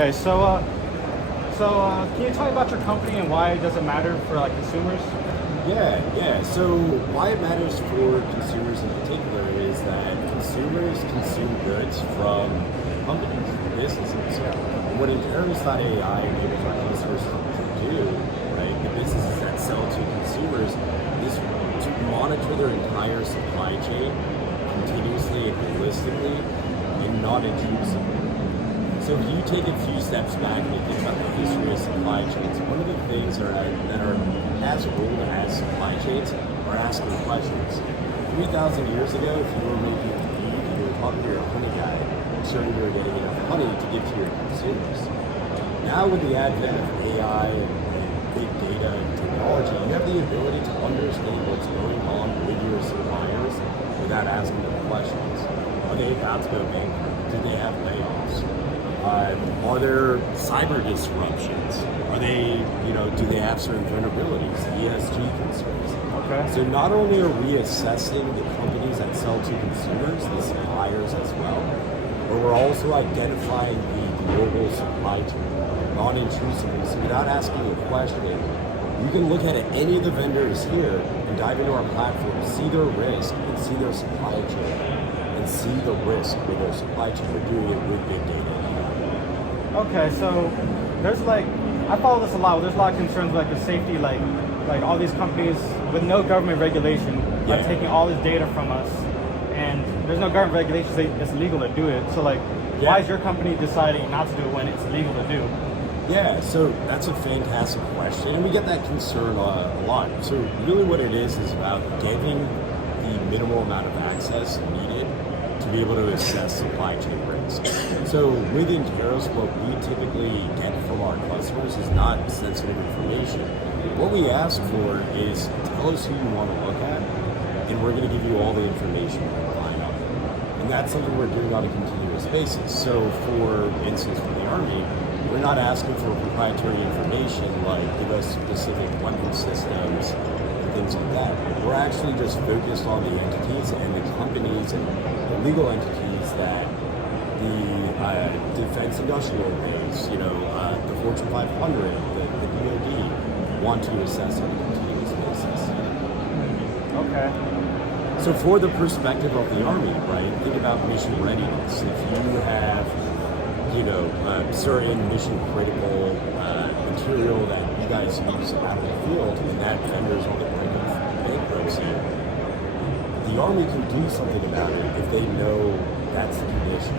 Okay, can you tell me about your company and why it doesn't matter for like consumers? Yeah. So why it matters for consumers in particular is that consumers consume goods from companies, businesses. What Inheritance.ai enables our customers to do, right, the businesses that sell to consumers, is to monitor their entire supply chain continuously and holistically and not intrusively. So if you take a few steps back and you think about the history of supply chains, one of the things that are as old as supply chains are asking questions. 3,000 years ago, if you were making feed, you were talking to your honey guy, ensuring you were getting enough honey to give to your consumers. Now with the advent of AI and big data and technology, you have the ability to understand what's going on with your suppliers without asking them questions. Are they about to go bankrupt? Do they have layoffs? Are there cyber disruptions? Are they, do they have certain vulnerabilities, ESG concerns? Okay. So not only are we assessing the companies that sell to consumers, the suppliers as well, but we're also identifying the global supply chain, non-intrusively. So without asking a question, you can look at any of the vendors here and dive into our platform, see their risk, and see their supply chain, and see the risk with their supply chain. We're doing it with big data. Okay, so there's I follow this a lot. There's a lot of concerns like the safety, like all these companies with no government regulation are taking all this data from us, and there's no government regulation saying it's legal to do it. So why is your company deciding not to do it when it's legal to do? Yeah, so that's a fantastic question, and we get that concern a lot. So really what it is about getting the minimal amount of access needed to be able to assess supply chain risk. So with Interos, what we typically get from our customers is not sensitive information. What we ask for is tell us who you want to look at, and we're going to give you all the information we can find out there. And that's something we're doing on a continuous basis. So for instance, for the Army, we're not asking for proprietary information like give us specific weapon systems and things like that. We're actually just focused on the entities and the companies and the legal entities that the defense industrial base, the Fortune 500, the DoD want to assess on a continuous basis. Okay. So for the perspective of the Army, right, think about mission readiness. If you have, certain mission critical material that you guys use out in the field and that vendor is on the brink of bankruptcy, the Army can do something about it if they know that's the condition.